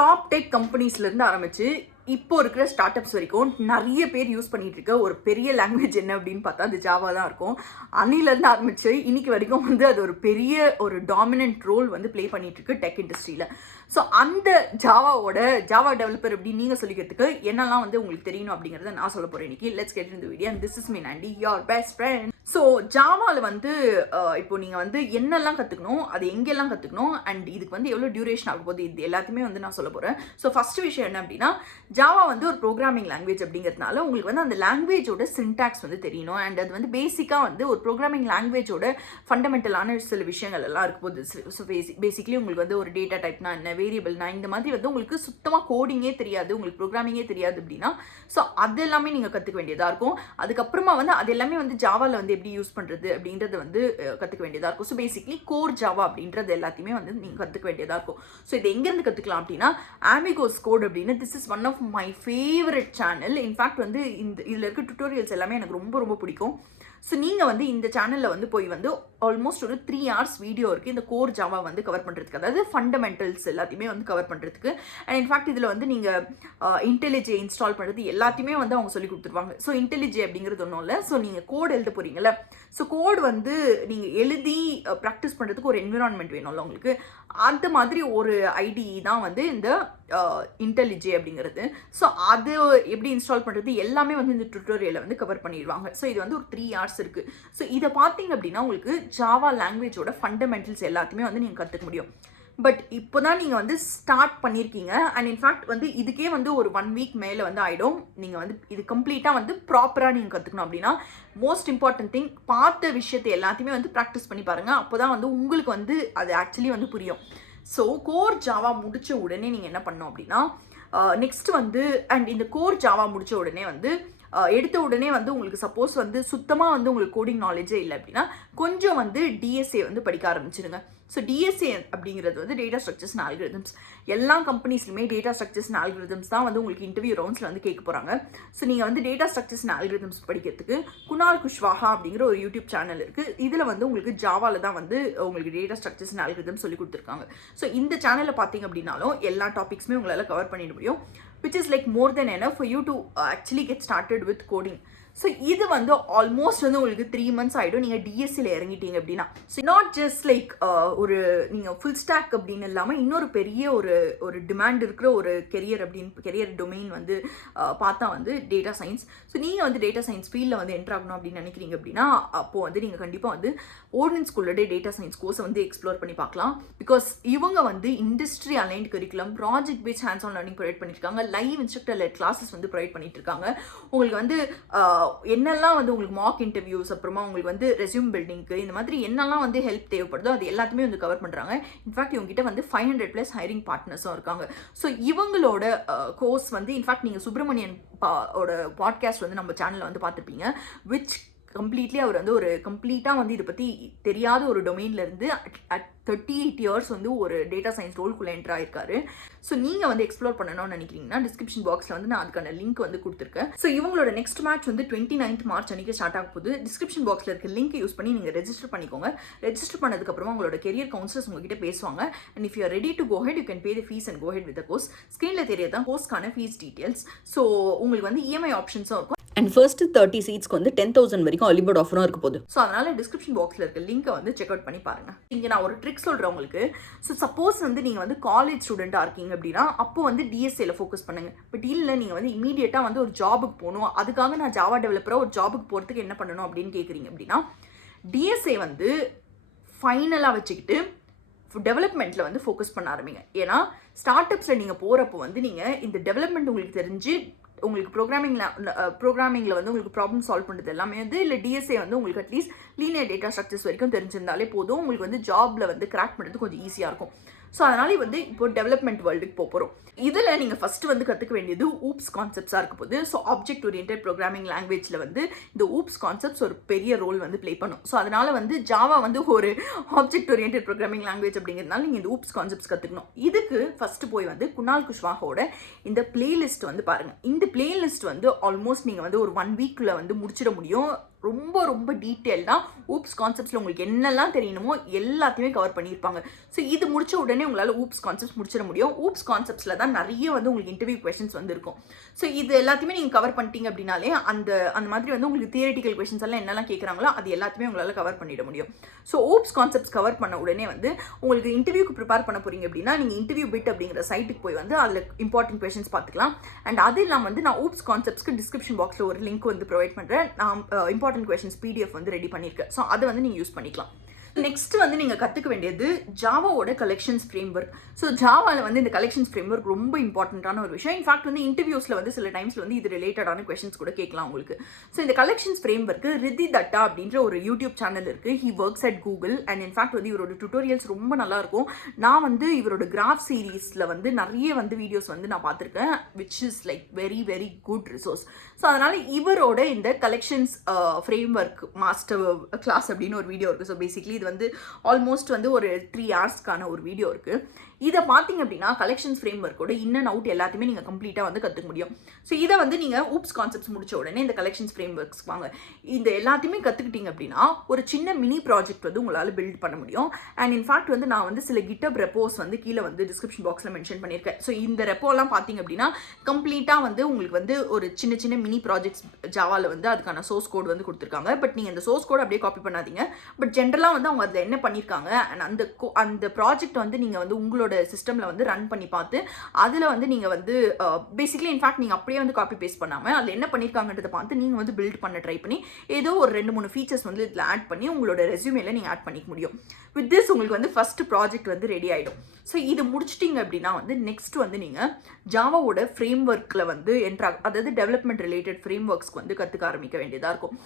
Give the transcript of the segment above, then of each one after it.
Top tech கம்பெனிஸ்லேருந்து ஆரம்பித்து இப்போ இருக்கிற ஸ்டார்ட் அப்ஸ் வரைக்கும் நிறைய பேர் யூஸ் பண்ணிட்டு இருக்க ஒரு பெரிய லாங்குவேஜ் என்ன அப்படின்னு பார்த்தா அது ஜாவா தான் இருக்கும். அன்னிலேருந்து ஆரம்பித்து இன்னைக்கு வரைக்கும் வந்து அது ஒரு பெரிய ஒரு டாமினன்ட் ரோல் வந்து ப்ளே பண்ணிட்டு இருக்கு டெக் இண்டஸ்ட்ரியில். ஸோ அந்த ஜாவா டெவலப்பர் அப்படின்னு நீங்கள் சொல்லிக்கிறதுக்கு என்னெல்லாம் வந்து உங்களுக்கு தெரியணும் அப்படிங்கிறத நான் சொல்ல போகிறேன் இன்னைக்கு. Let's get in the video and this is me Nandi your best friend. So ஜாவாவில் வந்து இப்போ நீங்கள் வந்து என்னெல்லாம் கற்றுக்கணும், அது எங்கெல்லாம் கற்றுக்கணும், அண்ட் இதுக்கு வந்து எவ்வளோ டியூரேஷன் ஆக போகுது, இது எல்லாத்தையுமே வந்து நான் சொல்ல போகிறேன். ஸோ ஃபஸ்ட் விஷயம் என்ன அப்படின்னா, ஜாவா வந்து ஒரு ப்ரோக்ராமிங் லாங்குவேஜ் அப்படிங்கிறதுனால உங்களுக்கு வந்து அந்த லாங்குவேஜோட சின்டாக்ஸ் வந்து தெரியணும். அண்ட் அது வந்து பேசிக்காக வந்து ஒரு ப்ரோக்ராமிங் லாங்குவேஜோட ஃபண்டமெண்டலான சில விஷயங்கள் எல்லாம் இருக்கும் போது. ஸோ பேசிக்லி உங்களுக்கு வந்து ஒரு டேட்டா டைப்னா என்ன, வேரியபிள்னா, இந்த மாதிரி வந்து உங்களுக்கு சுத்தமாக கோடிங்கே தெரியாது, உங்களுக்கு ப்ரோக்ராமிங்கே தெரியாது அப்படின்னா ஸோ அது எல்லாமே நீங்கள் கற்றுக்க வேண்டியதாக இருக்கும். அதுக்கப்புறமா வந்து அது எல்லாமே வந்து ஜாவாவில் வந்து எப்படி யூஸ் பண்ணுறது அப்படின்றது வந்து கற்றுக்க வேண்டியதாக இருக்கும். ஸோ பேசிக்லி கோர் ஜாவா அப்படின்றது எல்லாத்தையுமே வந்து நீங்கள் கற்றுக்க வேண்டியதாக இருக்கும். ஸோ இது எங்கேருந்து கற்றுக்கலாம் அப்படின்னா, ஆமிகோஸ் கோட் அப்படின்னு, this is one of my favourite channel. In fact வந்து இதில் இருக்க டுட்டோரியல்ஸ் எல்லாமே எனக்கு ரொம்ப ரொம்ப பிடிக்கும். ஸோ நீங்கள் வந்து இந்த சேனலில் வந்து போய் வந்து ஆல்மோஸ்ட் ஒரு 3 hours வீடியோ இருக்குது இந்த கோர் ஜாவா வந்து கவர் பண்ணுறதுக்கு, அதாவது ஃபண்டமெண்டல்ஸ் எல்லாத்தையுமே வந்து கவர் பண்ணுறதுக்கு. அண்ட் இன்ஃபேக்ட் இதில் வந்து நீங்கள் இன்டெலிஜே இன்ஸ்டால் பண்ணுறது எல்லாத்தையுமே வந்து அவங்க சொல்லி கொடுத்துருவாங்க. ஸோ இன்டெலிஜே அப்படிங்கிறது ஒன்றும் இல்லை. ஸோ நீங்கள் கோட் எழுத போகிறீங்களா, ஸோ கோட் வந்து நீங்கள் எழுதி ப்ராக்டிஸ் பண்ணுறதுக்கு ஒரு என்விரான்மெண்ட் வேணும்ல உங்களுக்கு, அந்த மாதிரி ஒரு ஐடி தான் வந்து இந்த இன்டெலிஜே அப்படிங்கிறது. ஸோ அது எப்படி இன்ஸ்டால் பண்ணுறது எல்லாமே வந்து இந்த டுட்டோரியலை வந்து கவர் பண்ணிடுவாங்க. ஸோ இது வந்து ஒரு 3 hours இருக்குது. ஸோ இதை பார்த்தீங்க அப்படின்னா உங்களுக்கு ஜாவா லாங்குவேஜோட ஃபண்டமெண்டல்ஸ் எல்லாத்தையுமே வந்து நீங்கள் கற்றுக்க முடியும். பட் இப்போ தான் நீங்கள் வந்து ஸ்டார்ட் பண்ணியிருக்கீங்க. அண்ட் இன்ஃபேக்ட் வந்து இதுக்கே வந்து ஒரு 1 week மேலே வந்து ஆகிடும். நீங்கள் வந்து இது கம்ப்ளீட்டாக வந்து ப்ராப்பராக நீங்கள் கற்றுக்கணும் அப்படின்னா மோஸ்ட் இம்பார்ட்டன்ட் திங், பார்த்த விஷயத்தை எல்லாத்தையுமே வந்து ப்ராக்டிஸ் பண்ணி பாருங்கள். அப்போ தான் வந்து உங்களுக்கு வந்து அது ஆக்சுவலி வந்து புரியும். ஸோ கோர் ஜாவா முடித்த உடனே நீங்கள் என்ன பண்ணணும் அப்படின்னா, நெக்ஸ்ட் வந்து அண்ட் இந்த கோர் ஜாவா முடித்த உடனே வந்து எடுத்த உடனே வந்து உங்களுக்கு சப்போஸ் வந்து சுத்தமாக வந்து உங்களுக்கு கோடிங் நாலேஜே இல்லை அப்படின்னா கொஞ்சம் வந்து டிஎஸ்ஏ வந்து படிக்க ஆரம்பிச்சிடுங்க. ஸோ டிஎஸ்ஏ அப்படிங்கிறது வந்து டேட்டா ஸ்ட்ரக்சர்ஸ் அண்ட் ஆல்கிரிதம்ஸ். எல்லா கம்பெனிஸ்லையுமே டேட்டா ஸ்ட்ரக்சர்ஸ் அண்ட் ஆல்கிரிதம்ஸ் தான் வந்து உங்களுக்கு இன்டர்வியூ ரவுண்ட்ஸில் வந்து கேட்க போகிறாங்க. ஸோ நீங்கள் வந்து டேட்டா ஸ்ட்ரக்சர்ஸ் அண்ட் ஆல்கிரிதம்ஸ் படிக்கிறதுக்கு குணால் குஷ்வாஹா அப்படிங்கிற ஒரு யூடியூப் சேனல் இருக்குது. இதில் வந்து உங்களுக்கு ஜாவாவில் தான் வந்து உங்களுக்கு டேட்டா ஸ்ட்ரக்சர்ஸ் அண்ட் ஆல்கிரிதம்ஸ் சொல்லி கொடுத்துருக்காங்க. ஸோ இந்த சேனலில் பார்த்தீங்க அப்படின்னாலும் எல்லா டாபிக்ஸுமே உங்களால் கவர் பண்ணிட முடியும், which is like more than enough for you to actually get started with coding. So இது வந்து ஆல்மோஸ்ட் வந்து உங்களுக்கு 3 months ஆகிடும் நீங்கள் டிஎஸ்சியில் இறங்கிட்டீங்க அப்படின்னா. ஸோ நாட் ஜஸ்ட் லைக் ஒரு நீங்கள் ஃபுல் ஸ்டாக் அப்படின்னு இல்லாமல் இன்னொரு பெரிய ஒரு டிமாண்ட் இருக்கிற ஒரு கெரியர் டொமைன் வந்து பார்த்தா வந்து டேட்டா சயின்ஸ். ஸோ நீங்கள் வந்து டேட்டா சயின்ஸ் ஃபீல்டில் வந்து என்டர் ஆகணும் அப்படின்னு நினைக்கிறீங்க அப்படின்னா அப்போது வந்து நீங்கள் கண்டிப்பாக வந்து ஓர்டன் ஸ்கூலோட டேட்டா சயின்ஸ் கோர்ஸை வந்து எக்ஸ்ப்ளோர் பண்ணி பார்க்கலாம். பிகாஸ் இவங்க வந்து industry aligned curriculum, project paste hands on learning provide பண்ணியிருக்காங்க, லைவ் இன்ஸ்ட்ரக்டர் கிளாஸஸ் வந்து ப்ரொவைட் பண்ணிட்டு இருக்காங்க. உங்களுக்கு வந்து என்னெல்லாம் வந்து உங்களுக்கு மார்க் இன்டர்வியூஸ், அப்புறமா உங்களுக்கு வந்து ரெஸ்யூம் பில்டிங்க்கு, இந்த மாதிரி என்னெல்லாம் வந்து ஹெல்ப் தேவைப்படுதோ அது எல்லாத்தையுமே வந்து கவர் பண்ணுறாங்க. இன்ஃபேக்ட் இவங்ககிட்ட வந்து 500+ ஹைரிங் பார்ட்னர்ஸும் இருக்காங்க. ஸோ இவங்களோட கோர்ஸ் வந்து இன்ஃபேக்ட் நீங்கள் சுப்ரமணியன் ஓட பாட்காஸ்ட் வந்து நம்ம சேனலில் வந்து பார்த்துருப்பீங்க. விச் கம்ப்ளீட்லி அவர் வந்து ஒரு கம்ப்ளீட்டாக வந்து இதை பற்றி தெரியாத ஒரு டொமைன்லேருந்து அட் 38 years வந்து ஒரு டேட்டா சயின்ஸ் ரோல்குள்ளே என்ட்ரு ஆயிருக்காரு. ஸோ நீங்கள் வந்து எக்ஸ்ப்ளோர் பண்ணணும்னு நினைக்கிறீங்கன்னா டிஸ்கிரிப்ஷன் பாக்ஸில் வந்து நான் அதுக்கான லிங்க் வந்து கொடுத்துருக்கேன். ஸோ இவங்களோட நெக்ஸ்ட் மேட்ச் வந்து 29th March அன்றைக்கி ஸ்டார்ட் ஆக போகுது. டிஸ்கிரிப்ஷன் பாக்ஸில் இருக்க லிங்க் யூஸ் பண்ணி நீங்கள் ரெஜிஸ்டர் பண்ணிக்கோங்க. ரெஜிஸ்டர் பண்ணதுக்கப்புறமா உங்களோட கெரியர் கவுன்சிலர்ஸ் உங்ககிட்ட பேசுவாங்க. And if you are ready to go ahead you can pay the fees and go ahead with the course. ஸ்க்ரீனில் தெரியதான் கோர்ஸ்க்கான ஃபீஸ் டீட்டெயில்ஸ். ஸோ உங்களுக்கு வந்து இஎம்ஐ ஆப்ஷன்ஸும் இருக்கும். அண்ட் ஃபர்ஸ்ட் 30 சீட்ஸ்க்கு வந்து 10,000 வரைக்கும் early bird ஆஃபரும் இருக்க போகுது. ஸோ அதனால் டிஸ்கிரிப்ஷன் பாக்ஸில் இருக்க லிங்க்கை வந்து செக் அவுட் பண்ணி பாருங்கள். இங்கே நான் ஒரு ட்ரிக் சொல்கிறேன் உங்களுக்கு. ஸோ சப்போஸ் வந்து நீங்கள் வந்து காலேஜ் ஸ்டூடெண்ட்டாக இருக்கீங்க அப்படின்னா அப்போ வந்து டிஎஸ்ஏல ஃபோக்கஸ் பண்ணுங்கள். பட் இல்லை நீங்கள் வந்து இமீடியட்டாக வந்து ஒரு ஜாபுக்கு போகணும், அதுக்காக நான் ஜாவா டெவலப்பராக ஒரு ஜாபுக்கு போகிறதுக்கு என்ன பண்ணணும் அப்படின்னு கேட்குறீங்க அப்படின்னா டிஎஸ்ஏ வந்து ஃபைனலாக வச்சுக்கிட்டு டெவலப்மெண்ட்டில் வந்து ஃபோக்கஸ் பண்ண ஆரம்பிங்க. ஏன்னா ஸ்டார்ட் அப்ஸில் நீங்கள் போகிறப்போ வந்து நீங்கள் இந்த டெவலப்மெண்ட் உங்களுக்கு தெரிஞ்சு உங்களுக்கு ப்ரோக்ராமிங்கில் வந்து உங்களுக்கு ப்ராப்ளம் சால்வ் பண்ணுறது எல்லாமே வந்து இல்லை டிஎஸ்ஏ வந்து உங்களுக்கு அட்லீஸ்ட் லீனியர் டேட்டா ஸ்ட்ரக்சர்ஸ் வரைக்கும் தெரிஞ்சிருந்தாலே போதும், உங்களுக்கு வந்து ஜாபில் வந்து கிராக் பண்ணுறது கொஞ்சம் ஈஸியாக இருக்கும். ஸோ அதனால வந்து இப்போ டெவலப்மெண்ட் வேர்ல்டுக்கு போகிறோம். இதில் நீங்கள் ஃபஸ்ட்டு வந்து கற்றுக்க வேண்டியது ஊப்ஸ் கான்செப்ட்ஸாக இருக்க போது. ஸோ ஆப்ஜெக்ட் ஓரியன்டட் ப்ரோக்ராமிங் லாங்குவேஜில் வந்து இந்த ஊப்ஸ் கான்செப்ட்ஸ் ஒரு பெரிய ரோல் வந்து ப்ளே பண்ணும். ஸோ அதனால் வந்து ஜாவா வந்து ஒரு ஆப்ஜெக்ட் ஓரியன்டட் ப்ரோக்ராமிங் லாங்குவேஜ் அப்படிங்கிறதுனால நீங்கள் இந்த ஊப்ஸ் கான்செப்ட்ஸ் கற்றுக்கணும். இதுக்கு ஃபஸ்ட்டு போய் வந்து குணால் குஷ்வாஹோட இந்த பிளேலிஸ்ட் வந்து பாருங்கள். இந்த பிளேலிஸ்ட் வந்து ஆல்மோஸ்ட் நீங்கள் வந்து ஒரு 1 weekல வந்து முடிச்சிட முடியும். ரொம்ப ரொம்ப டீட்டெயில்டாக ஊப்ஸ் கான்செப்ட்ஸில் உங்களுக்கு என்னெல்லாம் தெரியணுமோ எல்லாத்தையுமே கவர் பண்ணியிருப்பாங்க. ஸோ இது முடிச்ச உடனே உங்களால் ஊப்ஸ் கான்செப்ட்ஸ் முடிச்சிட முடியும். ஊப்ஸ் கான்செப்ட்ஸில் தான் நிறைய வந்து உங்களுக்கு இன்டர்வியூ கொஷின்ஸ் வந்து இருக்கும். ஸோ இது எல்லாத்தையுமே நீங்கள் கவர் பண்ணிட்டீங்க அப்படின்னாலே அந்த மாதிரி வந்து உங்களுக்கு தியரிட்டிக்கல் கொஷின்ஸ் எல்லாம் என்னெல்லாம் கேட்குறாங்களோ அது எல்லாத்தையுமே உங்களால் கவர் பண்ணிட முடியும். ஸோ ஊப்ஸ் கான்செப்ட்ஸ் கவர் பண்ண உடனே வந்து உங்களுக்கு இன்டர்வியூக்கு ப்ரிப்பேர் பண்ண போறீங்க அப்படின்னா நீங்கள் இன்டர்வியூ பிட் அப்படிங்கிற சைட்டுக்கு போய் வந்து அதில் இம்பார்ட்டன்ட் கொஷின்ஸ் பார்த்துக்கலாம். அண்ட் அது இல்லாமல் வந்து நான் ஊப்ஸ் கான்செப்ட்ஸ்க்கு டிஸ்கிரிப்ஷன் பாக்ஸில் ஒரு லிங்க் வந்து ப்ரொவைட் பண்ணுறேன். நான் இம்பார்ட்டன்ட் கொஷின்ஸ் PDF வந்து ரெடி பண்ணியிருக்கேன். ஸோ அதை வந்து நீங்கள் யூஸ் பண்ணிக்கலாம். நெக்ஸ்ட் வந்து நீங்கள் கற்றுக்க வேண்டியது ஜாவாவோட கலெக்ஷன்ஸ் ஃப்ரேம்வொர்க். ஸோ ஜாவாவில் வந்து இந்த கலெக்ஷன்ஸ் ஃப்ரேம்வொர்க் ரொம்ப இம்பார்ட்டண்ட்டான ஒரு விஷயம். இன்ஃபேக்ட் வந்து இன்டர்வியூஸில் வந்து சில டைம்ஸில் வந்து இது ரிலேட்டடான கொஷின்ஸ் கூட கேட்கலாம் உங்களுக்கு. ஸோ இந்த கலெக்ஷன்ஸ் ஃப்ரேம்வொர்க்கு ரித்தி தட்டா அப்படின்ற ஒரு யூடியூப் சேனல் இருக்குது. He works at Google and in fact வந்து இவரோட டுட்டோரியல்ஸ் ரொம்ப நல்லாயிருக்கும். நான் வந்து இவரோட கிராஃப் சீரீஸில் வந்து நிறைய வந்து வீடியோஸ் வந்து நான் பார்த்துருக்கேன், which is like very very good resource. So அதனால் இவரோட இந்த கலெக்ஷன்ஸ் ஃப்ரேம்வொர்க் மாஸ்டர் கிளாஸ் அப்படின்னு ஒரு வீடியோ இருக்குது. ஸோ பேசிக்லி இது வந்து ஆல்மோஸ்ட் வந்து ஒரு 3 ஹவர்ஸ்க்கான ஒரு வீடியோ இருக்குது. இதை பார்த்தீங்க அப்படின்னா கலெக்ஷன்ஸ் ஃப்ரேம்வொர்க்கோட இன் அண்ட் அவுட் எல்லாத்தையுமே நீங்கள் கம்ப்ளீட்டாக வந்து கற்றுக்க முடியும். ஸோ இதை வந்து நீங்கள் ஊப்ஸ் கான்செப்ட்ஸ் முடிச்ச உடனே இந்த கலெக்ஷன்ஸ் ஃப்ரேம்வொர்க்ஸ் வாங்க. இந்த எல்லாத்தையுமே கற்றுக்கிட்டீங்க அப்படின்னா ஒரு சின்ன மினி ப்ராஜெக்ட் வந்து உங்களால் பில்ட் பண்ண முடியும். அண்ட் இன்ஃபேக்ட் வந்து நான் வந்து சில GitHub ரெப்போஸ் வந்து கீழே வந்து டிஸ்கிரிப்ஷன் பாக்ஸில் மென்ஷன் பண்ணியிருக்கேன். ஸோ இந்த ரெப்போலாம் பார்த்தீங்க அப்படின்னா கம்ப்ளீட்டாக வந்து உங்களுக்கு வந்து ஒரு சின்ன சின்ன மினி ப்ராஜெக்ட்ஸ் ஜாவாவில் வந்து அதுக்கான சோர்ஸ் கோட் வந்து கொடுத்துருக்காங்க. பட் நீங்கள் அந்த சோர்ஸ் கோட் அப்படியே காப்பி பண்ணாதீங்க. பட் ஜென்ரலாக வந்து அவங்க அதில் என்ன பண்ணியிருக்காங்க அண்ட் அந்த ப்ராஜெக்ட் வந்து நீங்கள் வந்து உங்களோட சிஸ்டமில் வந்து ரன் பண்ணி பார்த்து அதில் வந்து நீங்கள் வந்து பேசிக்கலி இன்ஃபேக்ட் நீங்கள் அப்படியே வந்து காப்பி பேஸ்ட் பண்ணாமல் அதில் என்ன பண்ணியிருக்காங்கன்றதை பார்த்து நீங்கள் வந்து பில்ட் பண்ண ட்ரை பண்ணி ஏதோ ஒரு 2-3 ஃபீச்சர்ஸ் வந்து இதில் ஆட் பண்ணி உங்களோட ரெஸ்யூமேல நீங்கள் ஆட் பண்ணிக்க முடியும். வித் திஸ் உங்களுக்கு வந்து ஃபஸ்ட்டு ப்ராஜெக்ட் வந்து ரெடி ஆகிடும். ஸோ இது முடிச்சிட்டிங்க அப்படின்னா வந்து நெக்ஸ்ட் வந்து நீங்கள் ஜாவாவோட ஃப்ரேம்வொர்க்கில் வந்து அதாவது டெவலப்மெண்ட் ரிலேட்டட் ஃப்ரேம்வொர்க்ஸ்க்கு வந்து கற்றுக்க ஆரம்பிக்க வேண்டியதாக இருக்கும்.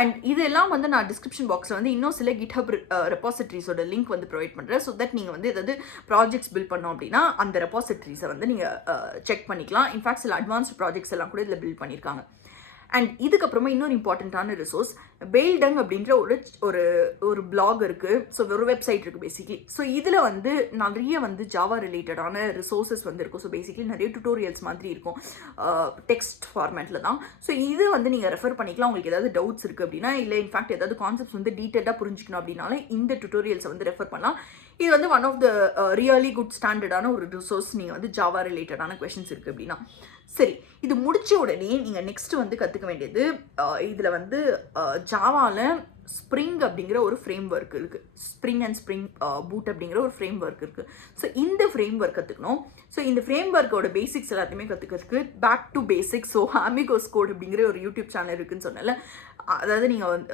அண்ட் இதெல்லாம் வந்து நான் டிஸ்கிரிப்ஷன் பாக்ஸில் வந்து இன்னும் சில GitHub ரெபாசிட்டரிஸோட லிங்க் வந்து ப்ரொவைட் பண்ணுறேன். ஸோ தட் நீங்கள் வந்து ஏதாவது ப்ராஜெக்ட்ஸ் பில்ட் பண்ணோம் அப்படின்னா அந்த ரெபாசிட்டரிஸை வந்து நீங்கள் செக் பண்ணிக்கலாம். இன்ஃபேக்ட் சில அட்வான்ஸ்ட் ப்ராஜெக்ட்ஸ் எல்லாம் கூட இதில் பில்ட் பண்ணியிருக்காங்க. அண்ட் இதுக்கப்புறமா இன்னொரு இம்பார்ட்டண்ட்டான ரிசோர்ஸ் பெய்ல்டங் அப்படின்ற ஒரு பிளாக் இருக்குது. ஸோ ஒரு வெப்சைட் இருக்குது பேசிக்லி. ஸோ இதில் வந்து நிறைய வந்து ஜாவா ரிலேட்டடான ரிசோர்ஸஸ் வந்து இருக்கும். ஸோ பேசிக்லி நிறைய டுட்டோரியல்ஸ் மாதிரி இருக்கும், டெக்ஸ்ட் ஃபார்மேட்டில் தான். ஸோ இது வந்து நீங்கள் ரெஃபர் பண்ணிக்கலாம் உங்களுக்கு ஏதாவது டவுட்ஸ் இருக்குது அப்படின்னா, இல்லை இன்ஃபேக்ட் ஏதாவது கான்செப்ட்ஸ் வந்து டீட்டெயிலாக புரிஞ்சிக்கணும் அப்படின்னாலும் இந்த டுட்டோரியல்ஸை வந்து ரெஃபர் பண்ணலாம். இது வந்து one of the really good ஸ்டாண்டர்டான ஒரு ரிசோர்ஸ். நீங்கள் வந்து ஜாவா ரிலேட்டடான கொஷின்ஸ் இருக்குது அப்படின்னா சரி. இது முடிச்ச உடனே நீங்கள் நெக்ஸ்ட் வந்து கற்றுக்க வேண்டியது இதில் வந்து ஜாவாவில் ஸ்ப்ரிங் அப்படிங்கிற ஒரு ஃப்ரேம் ஒர்க் இருக்குது. ஸ்ப்ரிங் அண்ட் ஸ்ப்ரிங் பூட் அப்படிங்கிற ஒரு ஃப்ரேம் ஒர்க் இருக்குது. ஸோ இந்த ஃப்ரேம் ஒர்க் கற்றுக்கணும். ஸோ இந்த ஃப்ரேம் ஒர்க்கோட பேசிக்ஸ் எல்லாத்தையுமே கற்றுக்கிறதுக்கு back to basics so Amigos code அப்படிங்கிற ஒரு யூடியூப் சேனல் இருக்குதுன்னு சொன்னால, அதாவது நீங்கள் வந்து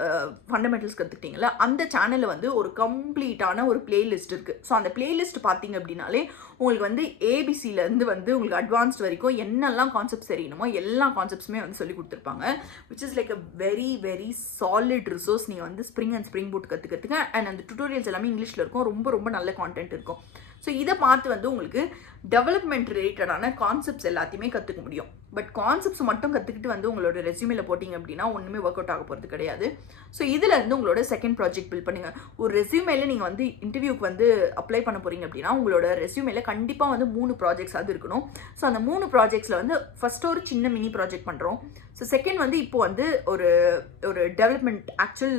ஃபண்டமெண்டல்ஸ் கற்றுக்கிட்டீங்களா, அந்த சேனலில் வந்து ஒரு கம்ப்ளீட்டான ஒரு பிளேலிஸ்ட் இருக்குது. ஸோ அந்த பிளேலிஸ்ட் பார்த்தீங்க அப்படின்னாலே உங்களுக்கு வந்து ஏபிசிலேருந்து வந்து உங்களுக்கு அட்வான்ஸ்ட் வரைக்கும் என்னெல்லாம் கான்செப்ட்ஸ் தெரியணுமோ எல்லா கான்செப்ட்ஸுமே வந்து சொல்லி கொடுத்துருப்பாங்க. Which is like a very very solid resource. நீங்கள் வந்து ஸ்ப்ரிங் அண்ட் ஸ்ப்ரிங் பூட் கற்றுக்கிறதுக்கு அண்ட் அந்த டுட்டோரியல்ஸ் எல்லாமே இங்கிலீஷில் இருக்கும். ரொம்ப ரொம்ப நல்ல கான்டென்ட் இருக்கும். ஸோ இதை பார்த்து வந்து உங்களுக்கு டெவலப்மெண்ட் ரிலேட்டடான கான்செப்ட்ஸ் எல்லாத்தையுமே கற்றுக்க முடியும். பட் கான்செப்ட்ஸ் மட்டும் கற்றுக்கிட்டு வந்து உங்களோட ரெஸ்யூமேல போட்டிங்க அப்படின்னா ஒன்றுமே ஒர்க் அவுட் ஆக போகிறது கிடையாது. ஸோ இதில் இருந்து உங்களோட செகண்ட் ப்ராஜெக்ட் பில்ட் பண்ணுங்கள். ஒரு ரெஸ்யூமேல நீங்கள் வந்து இன்டர்வியூக்கு வந்து அப்ளை பண்ண போகிறீங்க அப்படின்னா உங்களோட ரெஸ்யூமேல கண்டிப்பாக வந்து 3 ப்ராஜெக்ட்ஸ் அது இருக்கணும். ஸோ அந்த 3 ப்ராஜெக்ட்ஸில் வந்து ஃபஸ்ட்டு ஒரு சின்ன மினி ப்ராஜெக்ட் பண்ணுறோம். ஸோ செகண்ட் வந்து இப்போ வந்து ஒரு டெவலப்மெண்ட் ஆக்சுவல்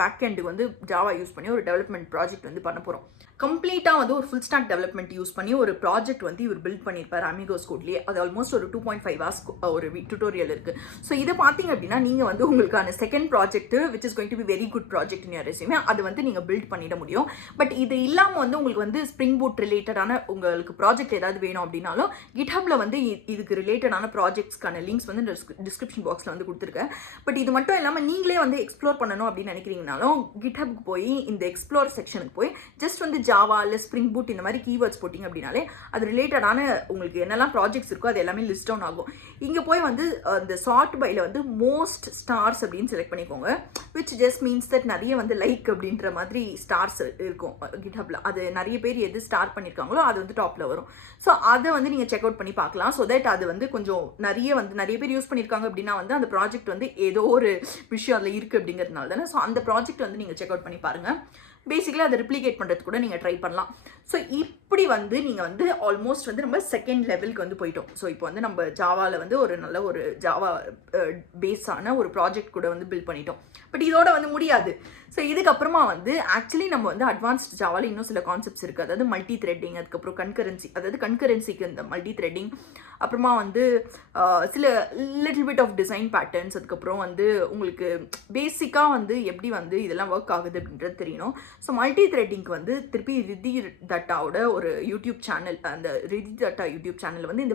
பேக் எண்டுக்கு வந்து ஜாவா யூஸ் பண்ணி ஒரு டெவலப்மெண்ட் ப்ராஜெக்ட் வந்து பண்ண போகிறோம். கம்ப்ளீட்டாக வந்து ஒரு ஃபுல் ஸ்டாக் டெவலப்மெண்ட் யூஸ் பண்ணி ஒரு ப்ராஜெக்ட் வந்து இவர் பில்ட் பண்ணியிருப்பார் அமிகோஸ் கோட்லேயே. அது ஆல்மோஸ்ட் ஒரு 2.5 hours ஒரு டுட்டோரியல் இருக்குது. ஸோ இதை பார்த்தீங்க அப்படின்னா நீங்கள் வந்து உங்களுக்கான second project which is going to be very good project in your resume அது வந்து நீங்கள் பில்ட் பண்ணிட முடியும். பட் இது இல்லாமல் வந்து உங்களுக்கு வந்து ஸ்ப்ரிங் பூட் ரிலேட்டடான உங்களுக்கு ப்ராஜெக்ட் ஏதாவது வேணும் அப்படின்னாலும் GitHubல வந்து இதுக்கு ரிலேட்டடான ப்ராஜெக்ட்ஸ்க்கான லிங்க்ஸ் வந்து டிஸ்கிரிப்ஷன் பாக்ஸில் வந்து கொடுத்துருக்கேன். பட் இது மட்டும் இல்லாமல் நீங்களே வந்து எக்ஸ்ப்ளோர் பண்ணணும் அப்படின்னு நினைக்கிறீங்கனாலும் GitHubக்கு போய் இந்த எக்ஸ்ப்ளோர் செக்ஷனுக்கு போய் ஜஸ்ட் வந்து ஜாவா இல்லை ஸ்ப்ரிங் பூட் இந்த மாதிரி கீவேர்ட்ஸ் போட்டிங்க அப்படின்னாலே அது ரிலேட்டடான உங்களுக்கு என்னெல்லாம் ப்ராஜெக்ட்ஸ் இருக்கோ அது எல்லாமே லிஸ்ட் டவுன் ஆகும். இங்கே போய் வந்து அந்த சார்ட் பையில் வந்து மோஸ்ட் ஸ்டார்ஸ் அப்படின்னு செலக்ட் பண்ணிக்கோங்க. விச் ஜஸ்ட் மீன்ஸ் தட் நிறைய வந்து லைக் அப்படின்ற மாதிரி ஸ்டார்ஸ் இருக்கும் GitHubல. அது நிறைய பேர் எது ஸ்டார் பண்ணியிருக்காங்களோ அது வந்து டாப்பில் வரும். ஸோ அதை வந்து நீங்கள் செக் அவுட் பண்ணி பார்க்கலாம். ஸோ தட் அது வந்து கொஞ்சம் நிறைய பேர் யூஸ் பண்ணியிருக்காங்க அப்படின்னா வந்து அந்த ப்ராஜெக்ட் வந்து ஏதோ ஒரு விஷயம் அதில் இருக்குது அப்படிங்கிறதுனால தானே. ஸோ அந்த ப்ராஜெக்ட் வந்து நீங்கள் செக் அவுட் பண்ணி பாருங்கள். பேசிக்கலாக அதை ரிப்ளிகேட் பண்ணுறது கூட நீங்கள் ட்ரை பண்ணலாம். ஸோ இப்படி வந்து நீங்கள் வந்து ஆல்மோஸ்ட் வந்து நம்ம செகண்ட் லெவலுக்கு வந்து போயிட்டோம். ஸோ இப்போ வந்து நம்ம ஜாவாவில் வந்து ஒரு நல்ல ஒரு ஜாவா பேஸான ஒரு ப்ராஜெக்ட் கூட வந்து பில்ட் பண்ணிட்டோம். பட் இதோட வந்து முடியாது. ஸோ இதுக்கப்புறமா வந்து ஆக்சுவலி நம்ம வந்து அட்வான்ஸ்ட் ஜாவாவில் இன்னும் சில கான்செப்ட்ஸ் இருக்குது. அதாவது மல்டி த்ரெட்டிங், அதுக்கப்புறம் கன்கரன்சி, அதாவது கன்கரன்சிக்கு இந்த மல்டி த்ரெட்டிங், அப்புறமா வந்து சில little bit of design patterns, அதுக்கப்புறம் வந்து உங்களுக்கு பேசிக்காக வந்து எப்படி வந்து இதெல்லாம் ஒர்க் ஆகுது அப்படின்றது தெரியணும். ஸோ மல்டி த்ரெட்டிங்க்கு வந்து திருப்பி ரிதி தட்டாவோட ஒரு யூடியூப் சேனல், அந்த ரிதி தட்டா யூடியூப் சேனலில் வந்து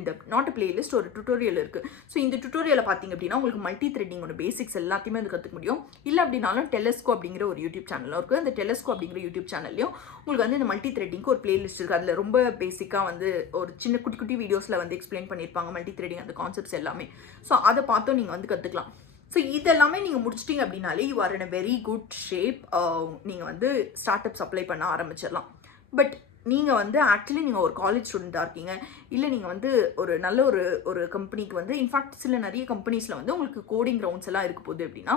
இந்த நாட் பிளேலிஸ்ட் ஒரு டுட்டோரியல் இருக்குது. ஸோ இந்த டுட்டோரியலை பார்த்தீங்க அப்படின்னா உங்களுக்கு மல்டி த்ரெட்டிங்கோட பேசிக்ஸ் எல்லாத்தையுமே வந்து கற்றுக்க முடியும். இல்லை அப்படின்னாலும் டெலஸ்கோ அப்படிங்கிற ஒரு யூடியூப் சேனலும் இருக்குது. அந்த டெலஸ்கோ அப்படிங்கிற யூடியூப் சேனல்லையும் உங்களுக்கு வந்து இந்த மல்டி த்ரெட்டிங்க்கு ஒரு பிளேலிஸ்ட் இருக்குது. அதில் ரொம்ப பேசிக்காக வந்து ஒரு சின்ன குட்டி குட்டி வீடியோஸில் வந்து எக்ஸ்பிளைன் பண்ணியிருப்பாங்க மல்டி த்ரெட்டிங் அந்த கான்செப்ட்ஸ் எல்லாமே. ஸோ அதை பார்த்தும் நீங்கள் வந்து கற்றுக்கலாம். ஸோ இதெல்லாமே நீங்கள் முடிச்சிட்டிங்க அப்படின்னாலே you are in a very good shape. நீங்கள் வந்து ஸ்டார்ட் அப்ஸ் அப்ளை பண்ண ஆரம்பிச்சிடலாம். பட் நீங்கள் வந்து ஆக்சுவலி நீங்கள் ஒரு காலேஜ் ஸ்டூடெண்ட்டாக இருக்கீங்க, இல்லை நீங்கள் வந்து ஒரு நல்ல ஒரு கம்பெனிக்கு வந்து இன்ஃபேக்ட் சில நிறைய கம்பெனிஸில் வந்து உங்களுக்கு கோடிங் ரவுண்ட்ஸ் எல்லாம் இருக்க போகுது அப்படின்னா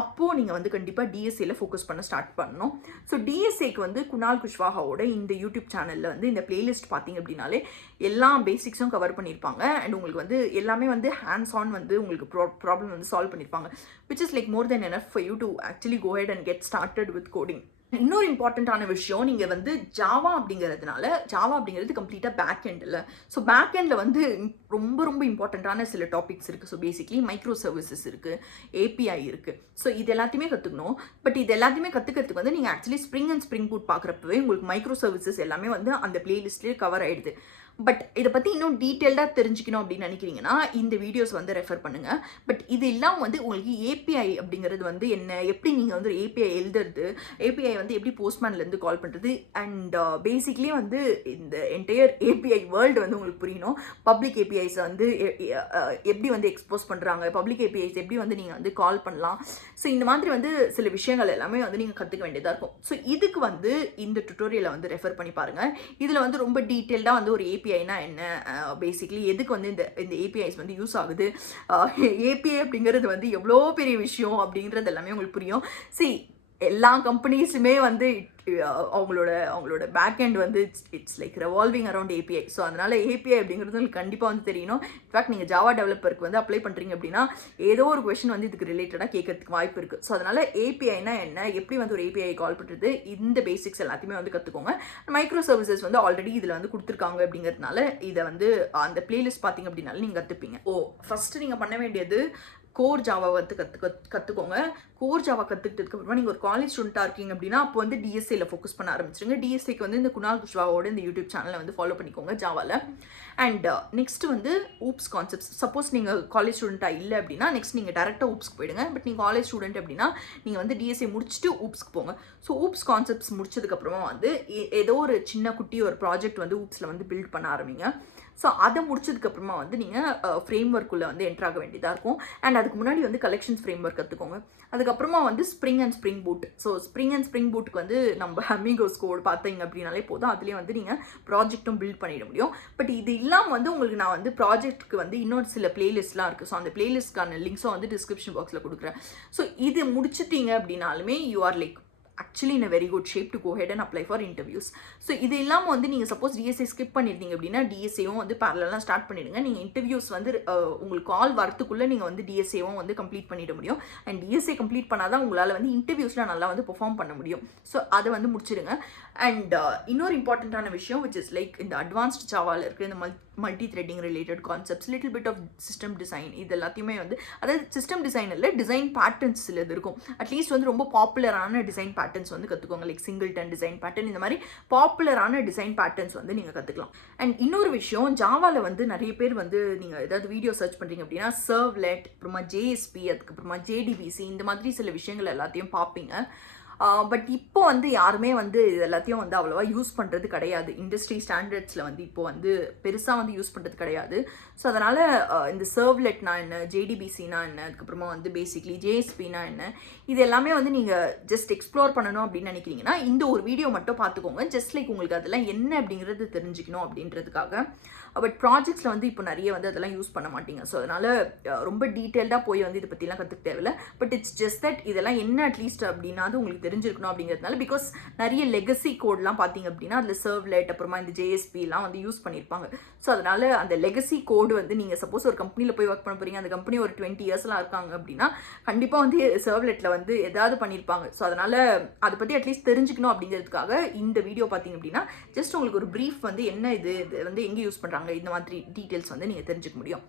அப்போது நீங்கள் வந்து கண்டிப்பாக டிஎஸ்ஏல ஃபோக்கஸ் பண்ண ஸ்டார்ட் பண்ணணும். ஸோ டிஎஸ்ஏக்கு வந்து குணால் குஷ்வாஹாவோட இந்த யூடியூப் சேனலில் வந்து இந்த பிளேலிஸ்ட் பார்த்தீங்க அப்படின்னாலே எல்லா பேசிக்ஸும் கவர் பண்ணியிருப்பாங்க. அண்ட் உங்களுக்கு வந்து எல்லாமே வந்து ஹேண்ட்ஸ் ஆன் வந்து உங்களுக்கு ப்ராப்ளம் வந்து சால்வ் பண்ணியிருப்பாங்க. Which is like more than enough for you to actually go head and get started with coding. இன்னொரு இம்பார்ட்டண்ட்டான விஷயம், நீங்கள் வந்து ஜாவா அப்படிங்கிறது கம்ப்ளீட்டாக பேக் எண்ட் இல்லை. ஸோ பேக் எண்டில் வந்து ரொம்ப ரொம்ப இம்பார்ட்டண்ட்டான சில டாபிக்ஸ் இருக்குது. ஸோ பேசிக்லி மைக்ரோ சர்வீசஸ் இருக்குது, ஏபிஐ இருக்குது. ஸோ இது எல்லாத்தையுமே கற்றுக்கணும். பட் இது எல்லாத்தையுமே கற்றுக்கிறதுக்கு வந்து நீங்கள் actually spring and spring boot பார்க்குறப்பவே உங்களுக்கு மைக்ரோ சர்வீசஸ் எல்லாமே வந்து அந்த பிளேலிஸ்ட்லேயே கவர் ஆகிடுது. பட் இதை பற்றி இன்னும் டீட்டெயில்டாக தெரிஞ்சுக்கணும் அப்படின்னு நினைக்கிறீங்கன்னா இந்த வீடியோஸ் வந்து ரெஃபர் பண்ணுங்கள். பட் இது இல்லாமல் வந்து உங்களுக்கு ஏபிஐ அப்படிங்கிறது வந்து என்ன, எப்படி நீங்கள் வந்து ஏபிஐ எழுதுறது, ஏபிஐ வந்து எப்படி போஸ்ட்மேன்லேருந்து கால் பண்ணுறது, அண்ட் பேசிக்லி வந்து இந்த என்டையர் ஏபிஐ வேர்ல்டு வந்து உங்களுக்கு புரியணும். பப்ளிக் ஏபிஐஸை வந்து எப்படி வந்து எக்ஸ்போஸ் பண்ணுறாங்க, பப்ளிக் ஏபிஐஸ் எப்படி வந்து நீங்கள் வந்து கால் பண்ணலாம். ஸோ இந்த மாதிரி வந்து சில விஷயங்கள் எல்லாமே வந்து நீங்கள் கற்றுக்க வேண்டியதாக இருக்கும். ஸோ இதுக்கு வந்து இந்த டுட்டோரியலை வந்து ரெஃபர் பண்ணி பாருங்கள். இதில் வந்து ரொம்ப டீட்டெயில்டாக வந்து ஒரு ஏபிஐனா என்ன, பேசிக்லி எதுக்கு வந்து இந்த ஏபிஐஸ் வந்து யூஸ் ஆகுது, ஏபிஐ அப்படிங்கிறது வந்து எவ்வளோ பெரிய விஷயம் அப்படின்றது எல்லாமே உங்களுக்கு புரியும். எல்லா கம்பெனிஸுமே வந்து அவங்களோட பேக் எண்ட் வந்து it's like revolving around API. So அதனால் ஏபிஐ அப்படிங்கிறது உங்களுக்கு கண்டிப்பாக வந்து தெரியணும். இன்ஃபேக்ட் நீங்கள் ஜாவா டெவலப்பருக்கு வந்து அப்ளை பண்ணுறீங்க அப்படின்னா ஏதோ ஒரு கொஷின் வந்து இதுக்கு ரிலேட்டடாக கேட்கறதுக்கு வாய்ப்பு இருக்குது. ஸோ அதனால் ஏபிஐனா என்ன, எப்படி வந்து ஒரு ஏபிஐ கால் பண்ணுறது, இந்த பேசிக்ஸ் எல்லாத்தையுமே வந்து கற்றுக்கோங்க. மைக்ரோ சர்வீசஸ் வந்து ஆல்ரெடி இதில் வந்து கொடுத்துருக்காங்க அப்படிங்கிறதுனால இதை வந்து அந்த பிளேலிஸ்ட் பார்த்தீங்க அப்படின்னாலும் நீங்கள் கற்றுப்பீங்க. ஃபஸ்ட்டு நீங்கள் பண்ண வேண்டியது கோர் ஜாவா வந்து கற்றுக்கோங்க. கோர் ஜாவா கற்றுக்கிட்டதுக்கு அப்புறமா நீங்கள் ஒரு காலேஜ் ஸ்டூடெண்ட்டாக இருக்கீங்க அப்படின்னா அப்போ வந்து டிஎஸ்ஏல ஃபோக்கஸ் பண்ண ஆரம்பிச்சிருங்க. டிஎஸ்ஏக்கு வந்து இந்த குணால் குஷ்வாவோட இந்த யூடியூப் சேனலை வந்து ஃபாலோ பண்ணிக்கோங்க ஜாவாவில். அண்ட் நெக்ஸ்ட் வந்து ஊப்ஸ் கான்செப்ட்ஸ். சப்போஸ் நீங்கள் காலேஜ் ஸ்டூடெண்ட்டாக இல்லை அப்படின்னா நெக்ஸ்ட் நீங்கள் டேரெக்டாக ஊப்ஸ்க்கு போயிடுங்க. பட் நீங்கள் காலேஜ் ஸ்டூடெண்ட் அப்படின்னா நீங்கள் வந்து டிஎஸ்ஏ முடிச்சுட்டு ஊப்ஸ்க்கு போங்க. ஸோ ஊப்ஸ் கான்செப்ட்ஸ் முடிச்சதுக்கப்புறமா வந்து ஏதோ ஒரு சின்ன குட்டி ஒரு ப்ராஜெக்ட் வந்து ஊப்ஸில் வந்து பில்ட் பண்ண ஆரம்பிங்க. ஸோ அதை முடிச்சதுக்கப்புறமா வந்து நீங்கள் ஃப்ரேம் ஒர்க்குள்ளே வந்து என்ட்ரு ஆக வேண்டியதாக இருக்கும். அண்ட் அதுக்கு முன்னாடி வந்து கலெக்ஷன்ஸ் ஃப்ரேம் ஒர்க் கற்றுக்கோங்க. அதுக்கப்புறமா வந்து spring and spring boot. So spring and spring பூட்டுக்கு வந்து நம்ம அமிகோஸ் கோட் பார்த்தீங்க அப்படின்னாலே போதும், அதுலேயே வந்து நீங்கள் ப்ராஜெக்ட்டும் பில்ட் பண்ணிட முடியும். பட் இது இல்லாமல் வந்து உங்களுக்கு நான் வந்து ப்ராஜெக்ட்டுக்கு வந்து இன்னொரு சில பிளேலிஸ்ட்லாம் இருக்குது. ஸோ அந்த பிளேலிஸ்ட்கான லிங்க்ஸும் வந்து டிஸ்கிரிப்ஷன் பாக்ஸில் கொடுக்குறேன். ஸோ இது முடிச்சிட்டிங்க அப்படின்னாலுமே you are like actually in a very good shape to go ahead and apply for interviews. So இது இல்லாமல் வந்து நீங்கள் சப்போஸ் டிஎஸ்ஏ ஸ்கிப் பண்ணியிருந்தீங்க அப்படின்னா டிஎஸ்ஏவும் வந்து பேரலாக ஸ்டார்ட் பண்ணிடுங்க. நீங்கள் இன்டர்வியூஸ் வந்து உங்களுக்கு கால் வரத்துக்குள்ளே நீங்கள் வந்து டிஎஸ்ஏவும் வந்து கம்ப்ளீட் பண்ணிட முடியும். அண்ட் டிஎஸ்ஏ கம்ப்ளீட் பண்ணால் தான் உங்களால் வந்து இன்டர்வியூஸில் நல்லா வந்து பெர்ஃபார்ம் பண்ண முடியும். ஸோ அதை வந்து முடிச்சிடுங்க. அண்ட் இன்னொரு இம்பார்ட்டண்ட்டான விஷயம் விச் இஸ் லைக் இந்த அட்வான்ஸ்ட் ஜாவாவில் இருக்குது இந்த multi threading related concepts, little bit of system design, இது எல்லாத்தையுமே வந்து அதாவது சிஸ்டம் டிசைன் இல்லை டிசைன் பேட்டர்ன்ஸ் சில இது இருக்கும். அட்லீஸ்ட் வந்து ரொம்ப பாப்புலரான டிசைன் பேட்டர்ன்ஸ் வந்து கற்றுக்கோங்க. லைக் சிங்கிள்டன் டிசைன் பேட்டர்ன், இந்த மாதிரி பாப்புலரான டிசைன் பேட்டர்ன்ஸ் வந்து நீங்கள் கற்றுக்கலாம். அண்ட் இன்னொரு விஷயம், ஜாவாவில் வந்து நிறைய பேர் வந்து நீங்கள் ஏதாவது வீடியோ சர்ச் பண்ணுறீங்க அப்படின்னா சர்வ்லெட், அப்புறமா ஜேஎஸ்பி, அதுக்கப்புறமா ஜேடிபிசி, இந்த மாதிரி சில விஷயங்கள் எல்லாத்தையும் பார்ப்பீங்க. பட் இப்போ வந்து யாருமே வந்து இது எல்லாத்தையும் வந்து அவ்வளோவா யூஸ் பண்ணுறது கிடையாது. இண்டஸ்ட்ரி ஸ்டாண்டர்ட்ஸில் வந்து இப்போ வந்து பெருசாக வந்து யூஸ் பண்ணுறது கிடையாது. ஸோ அதனால் இந்த சர்வ்லெட்னா என்ன, ஜேடிபிசினா என்ன, அதுக்கப்புறமா வந்து பேசிக்லி ஜேஎஸ்பினா என்ன, இது எல்லாமே வந்து நீங்கள் ஜஸ்ட் எக்ஸ்ப்ளோர் பண்ணணும் அப்படின்னு நினைக்கிறீங்கன்னா இந்த ஒரு வீடியோ மட்டும் பார்த்துக்கோங்க. ஜஸ்ட் லைக் உங்களுக்கு அதெல்லாம் என்ன அப்படிங்கிறது தெரிஞ்சுக்கணும் அப்படின்றதுக்காக. பட் ப்ராஜெக்ட்ஸில் வந்து இப்போ நிறைய வந்து அதெல்லாம் யூஸ் பண்ண மாட்டீங்க. ஸோ அதனால் ரொம்ப டீட்டெயில்டாக போய் வந்து இதை பற்றிலாம் கற்றுக்க தேவையில்லை. பட் இட்ஸ் ஜஸ்ட் தட் இதெல்லாம் என்ன அட்லீஸ்ட் அப்படின்னாது உங்களுக்கு தெரிஞ்சிருக்கணும் அப்படிங்கிறதுனால. பிகாஸ் நிறைய லெகசி கோட்லாம் பார்த்தீங்க அப்படின்னா அதில் சர்வ்லெட் அப்புறமா இந்த ஜேஎஸ்பிலாம் வந்து யூஸ் பண்ணியிருப்பாங்க. ஸோ அதனால் அந்த லெகசி கோடு வந்து நீங்கள் சப்போஸ் ஒரு கம்பெனியில் போய் ஒர்க் பண்ண போகிறீங்க, அந்த கம்பெனி ஒரு 20 இயர்ஸ்லாம் இருக்காங்க அப்படின்னா கண்டிப்பாக வந்து சர்வ்லெட்டில் வந்து ஏதாவது பண்ணியிருப்பாங்க. ஸோ அதனால் அதை பற்றி அட்லீஸ்ட் தெரிஞ்சுக்கணும் அப்படிங்கிறதுக்காக இந்த வீடியோ பார்த்தீங்க அப்படின்னா ஜஸ்ட் உங்களுக்கு ஒரு ப்ரீஃப் வந்து என்ன இது வந்து எங்கே யூஸ் பண்ணுறாங்க இந்த மாதிரி டீட்டெயில்ஸ் வந்து நீங்கள் தெரிஞ்சுக்க முடியும்.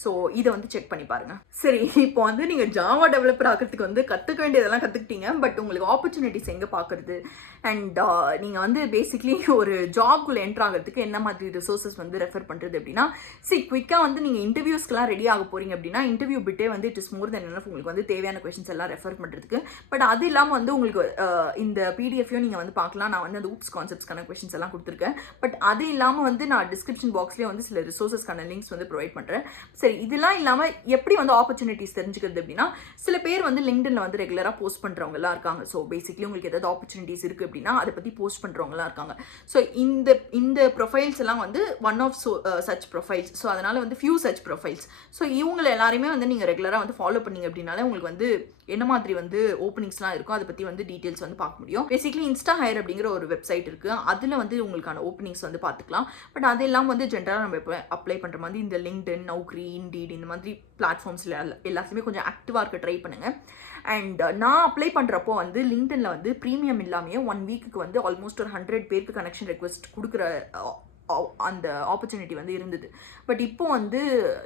ஸோ இதை வந்து செக் பண்ணி பாருங்கள். சரி, இப்போ வந்து நீங்கள் ஜாவா டெவலப்பர் ஆகிறதுக்கு வந்து கற்றுக்க வேண்டியதெல்லாம் கற்றுக்கிட்டீங்க. பட் உங்களுக்கு ஆப்பர்ச்சுனிட்டிஸ் எங்கே பார்க்குறது அண்ட் நீங்கள் வந்து பேசிக்லி ஒரு ஜாப்குள்ளே என்ட்ரு ஆகிறதுக்கு என்ன மாதிரி ரிசோர்ஸஸ் வந்து ரெஃபர் பண்ணுறது அப்படின்னா, குவிக்காக வந்து நீங்கள் இன்டர்வியூஸ்க்கெலாம் ரெடி ஆக போகிறீங்க அப்படின்னா இன்டர்வியூ பிட்டே வந்து it is more than enough உங்களுக்கு வந்து தேவையான கொஷின்ஸ் எல்லாம் ரெஃபர் பண்ணுறதுக்கு. பட் அது இல்லாமல் வந்து உங்களுக்கு இந்த பிடிஎஃப்லையும் நீங்கள் வந்து பார்க்கலாம். நான் வந்து அந்த ஊப்ஸ் கான்செப்ட்ஸ்க்கான கொஷின்ஸ் எல்லாம் கொடுத்துருக்கேன். பட் அது இல்லாமல் வந்து நான் டிஸ்கிரிப்ஷன் பாக்ஸ்லேயே வந்து சில ரிசோர்ஸஸ்க்கான லிங்க்ஸ் வந்து ப்ரொவைட் பண்ணுறேன். சரி, இதெல்லாம் இல்லாமல் எப்படி வந்து ஆப்பர்ச்சுனிட்டிஸ் தெரிஞ்சுக்கிறது அப்படின்னா, சில பேர் வந்து லிங்க்டின்ல வந்து ரெகுலராக போஸ்ட் பண்ணுறவங்கலாம் இருக்காங்க. ஸோ பேசிக்லி உங்களுக்கு ஏதாவது ஆப்பர்ச்சுனிட்டிஸ் இருக்குது அப்படின்னா அதை பற்றி போஸ்ட் பண்ணுறவங்களாம் இருக்காங்க. ஸோ இந்த ப்ரொஃபைல்ஸ் எல்லாம் வந்து one of such profiles. So அதனால் வந்து ஃபியூ சச் ப்ரொஃபைல்ஸ். ஸோ இவங்களை எல்லாருமே வந்து நீங்கள் ரெகுலராக வந்து ஃபாலோ பண்ணிங்க அப்படின்னாலே உங்களுக்கு வந்து என்ன மாதிரி வந்து ஓப்பனிங்ஸ்லாம் இருக்கும் அதை பற்றி வந்து டீட்டெயில்ஸ் வந்து பார்க்க முடியும். பேசிக்லி இன்ஸ்டா ஹையர் அப்படிங்கிற ஒரு வெப்சைட் இருக்குது. அதில் வந்து உங்களுக்கான ஓப்பனிங்ஸ் வந்து பார்த்துக்கலாம். பட் அது எல்லாம் வந்து ஜென்ரலாக நம்ம இப்போ அப்ளை பண்ணுற மாதிரி இந்த லிங்க்டின், நௌக்ரி, இண்டீட் இந்த மாதிரி பிளாட்ஃபார்ம்ஸில் எல்லாத்துலேயுமே கொஞ்சம் ஆக்டிவாக இருக்க ட்ரை பண்ணுங்கள். அண்ட் நான் அப்ளை பண்ணுறப்போ வந்து லிங்க்டின்ல வந்து ப்ரீமியம் இல்லாமையே 1 வீக்குக்கு வந்து ஆல்மோஸ்ட் ஒரு 100 பேருக்கு கனெக்ஷன் ரெக்வெஸ்ட் கொடுக்குற அந்த ஆப்பர்ச்சுனிட்டி வந்து இருந்தது. பட் இப்போ வந்து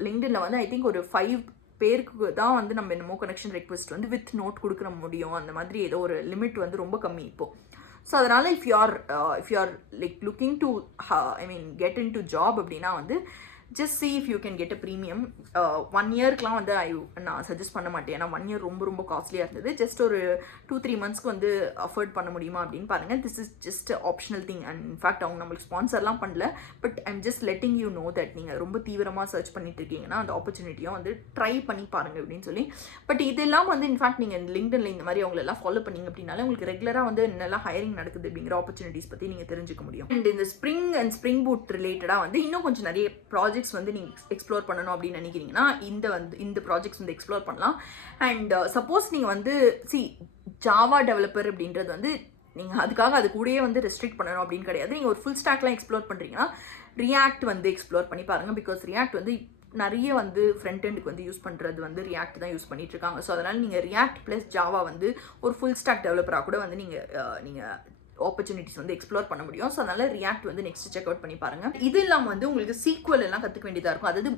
லிங்க்டின்ல வந்து ஐ திங்க் ஒரு 5 பேருக்கு தான் வந்து நம்ம என்னமோ கனெக்ஷன் ரெக்வெஸ்ட் வந்து வித் நோட் கொடுக்குற முடியும். அந்த மாதிரி ஏதோ ஒரு லிமிட் வந்து ரொம்ப கம்மி இப்போ. ஸோ அதனால் if you R like looking to get in to job அப்படின்னா வந்து just see if you can get a premium. 1 இயர்க்குலாம் வந்து நான் சஜஸ்ட் பண்ண மாட்டேன். ஏன்னா 1 இயர் ரொம்ப ரொம்ப காஸ்ட்லியாக இருந்தது. ஜஸ்ட் ஒரு 2-3 மந்த்ஸ்க்கு வந்து அஃபோர்ட் பண்ண முடியுமா அப்படின்னு பாருங்கள். This is just optional thing. And in fact அவங்க நம்மளுக்கு ஸ்பான்சர்லாம் பண்ணல. But I'm just letting you know that நீங்கள் ரொம்ப தீவிரமாக சர்ச் பண்ணிட்டு இருக்கீங்கன்னா அந்த ஆப்பர்ச்சுனிட்டியும் வந்து ட்ரை பண்ணி பாருங்கள் அப்படின்னு சொல்லி. பட் இதெல்லாம் வந்து இன்ஃபேக்ட் நீங்கள் லிங்க்டின்ல இந்த மாதிரி அவங்களெல்லாம் ஃபாலோ பண்ணிங்க அப்படின்னாலே உங்களுக்கு ரெகுலராக வந்து என்னெல்லாம் ஹையரிங் நடக்குது அப்படிங்கிற ஆப்பர்ச்சுனிட்டிஸ் பற்றி நீங்கள் தெரிஞ்சுக்க முடியும். அண்ட் இந்த ஸ்ப்ரிங் பூட் ரிலேட்டடாக வந்து இன்னும் கொஞ்சம் நிறைய ப்ராஜெக்ட்ஸ் வந்து நீங்கள் எக்ஸ்ப்ளோர் பண்ணணும் அப்படின்னு நினைக்கிறீங்கன்னா இந்த ப்ராஜெக்ட்ஸ் வந்து எக்ஸ்ப்ளோர் பண்ணலாம். அண்ட் சப்போஸ் நீங்கள் வந்து ஜாவா டெவலப்பர் அப்படின்றது வந்து நீங்கள் அதுக்காக அது கூடயே வந்து ரெஸ்ட்ரிக்ட் பண்ணணும் அப்படின்னு கிடையாது. நீங்கள் ஒரு ஃபுல் ஸ்டாக்லாம் எக்ஸ்ப்ளோர் பண்ணுறீங்கன்னா ரியாக்ட் வந்து எக்ஸ்ப்ளோர் பண்ணி பாருங்கள். பிகாஸ் ரியாக்ட் வந்து நிறைய வந்து ஃப்ரண்ட் எண்டுக்கு வந்து யூஸ் பண்ணுறது வந்து ரியாக்ட் தான் யூஸ் பண்ணிட்டு இருக்காங்க. ஸோ அதனால் நீங்கள் ரியாக்ட் ப்ளஸ் ஜாவா வந்து ஒரு ஃபுல் ஸ்டாக் டெவலப்பராக கூட வந்து நீங்கள் ஆப்பர்ச்சுனிட்டிஸ் வந்து எக்ஸ்ப்ளோர் பண்ண முடியும். ஸோ அதனால் ரியாக்ட் வந்து நெக்ஸ்ட் செக் அவுட் பண்ணி பாருங்கள். இது இல்லாமல் வந்து உங்களுக்கு சீக்வல் எல்லாம் கற்றுக்க வேண்டியதாக இருக்கும். அதாவது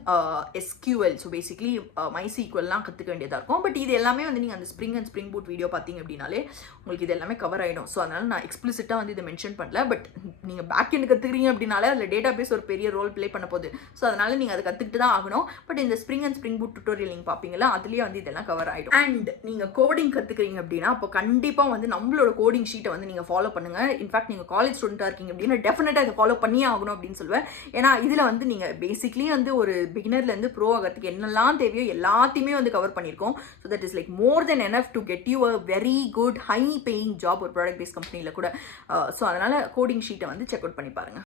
எஸ்கியூஎல், ஸோ பேசிக்லி மை சீக்வல்லாம் கற்றுக்க வேண்டியதாக இருக்கும். பட் இது எல்லாமே வந்து நீங்கள் அந்த ஸ்ப்ரிங் பூட் வீடியோ பார்த்தீங்க அப்படின்னாலே உங்களுக்கு இது எல்லாமே கவர் ஆகிடும். ஸோ அதனால் நான் எக்ஸ்பிளிசிட்டாக வந்து இதை மென்ஷன் பண்ணல. பட் நீங்கள் பேக் எண்ட் கற்றுக்கிறீங்க அப்படின்னாலே அதில் டேட்டா பேஸ் ஒரு பெரிய ரோல் ப்ளே பண்ண போகுது. ஸோ அதனால் நீங்கள் அதை கற்றுக்கிட்டு தான் ஆகணும். பட் இந்த ஸ்ப்ரிங் பூட் டுட்டோரியல் நீங்கள் பார்ப்பீங்களா, அதுலேயே வந்து இதெல்லாம் கவர் ஆகிடும். அண்ட் நீங்கள் கோடிங் கற்றுக்கிறீங்க அப்படின்னா அப்போ கண்டிப்பாக வந்து நம்மளோட கோடிங் ஷீட்டை வந்து நீங்கள் ஃபாலோ பண்ணுங்கள். இன்ஃபேக்ட் நீங்கள் காலேஜ் ஸ்டூடெண்ட்டாக இருக்கீங்க அப்படின்னா டெஃபினட்டாக இதை ஃபாலோ பண்ணியே ஆகணும் அப்படின்னு சொல்லுவேன். ஏன்னா இதில் வந்து நீங்கள் பேசிக்லி வந்து ஒரு பிகினர்லேருந்து ப்ரோ ஆகிறதுக்கு என்னெல்லாம் தேவையோ எல்லாத்தையுமே வந்து கவர் பண்ணியிருக்கோம். So that is like more than enough to get you a very good high paying job ஒரு ப்ராடக்ட் பேஸ்ட் கம்பெனியில் கூட. ஸோ அதனால் கோடிங் ஷீட்டை வந்து செக் அவுட் பண்ணி பாருங்கள்.